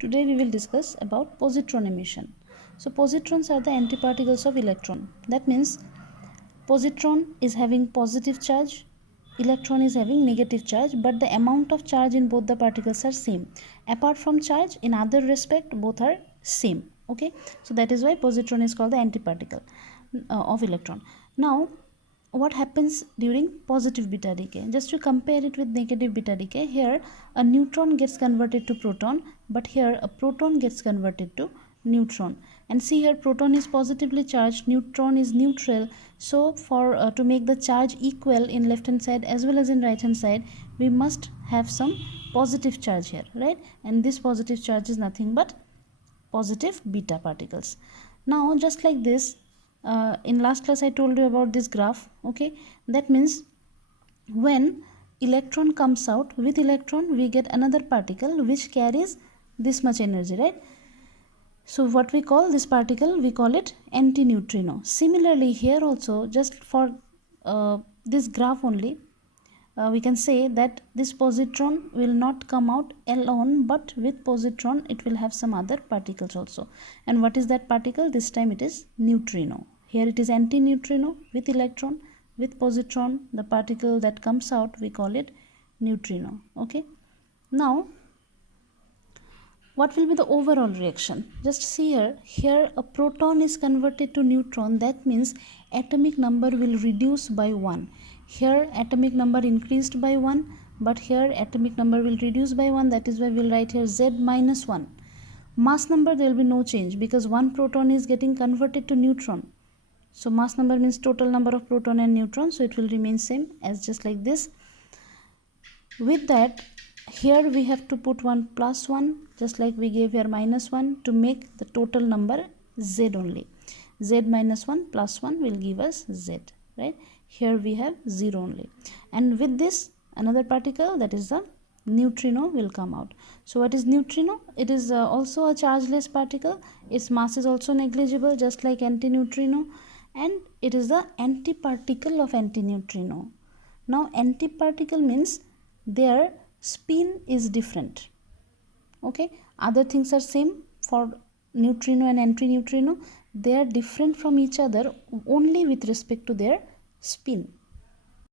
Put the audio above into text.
Today we will discuss about positron emission. So positrons are the antiparticles of electron. That means positron is having positive charge, electron is having negative charge, but the amount of charge in both the particles are same. Apart from charge, in other respect both are same. Okay, so that is why positron is called the antiparticle of electron. Now what happens during positive beta decay? Just to compare it with negative beta decay, here a neutron gets converted to proton, but here a proton gets converted to neutron. And see, here proton is positively charged, neutron is neutral. So for to make the charge equal in left hand side as well as in right hand side, we must have some positive charge here, right? And this positive charge is nothing but positive beta particles. Now just like this, in last class I told you about this graph. Okay, that means when electron comes out, with electron we get another particle which carries this much energy, right? So what we call this particle, we call it antineutrino. Similarly here also, just for this graph only, we can say that this positron will not come out alone, but with positron it will have some other particles also. And what is that particle? This time it is neutrino. Here it is antineutrino with electron. With positron, the particle that comes out, we call it neutrino. Okay, now what will be the overall reaction? Just see here a proton is converted to neutron. That means atomic number will reduce by 1. Here atomic number increased by 1, but here atomic number will reduce by 1. That is why we will write here Z minus 1. Mass number, there will be no change because one proton is getting converted to neutron. So mass number means total number of proton and neutron, so it will remain same as just like this. With that, here we have to put 1 plus 1, just like we gave here minus 1, to make the total number Z only. Z minus 1 plus 1 will give us Z, right? Here we have 0 only. And with this, another particle, that is the neutrino, will come out. So what is neutrino? It is also a chargeless particle. Its mass is also negligible, just like antineutrino. And it is the antiparticle of antineutrino. Now antiparticle means their spin is different. Okay, other things are same for neutrino and antineutrino. They are different from each other only with respect to their spin.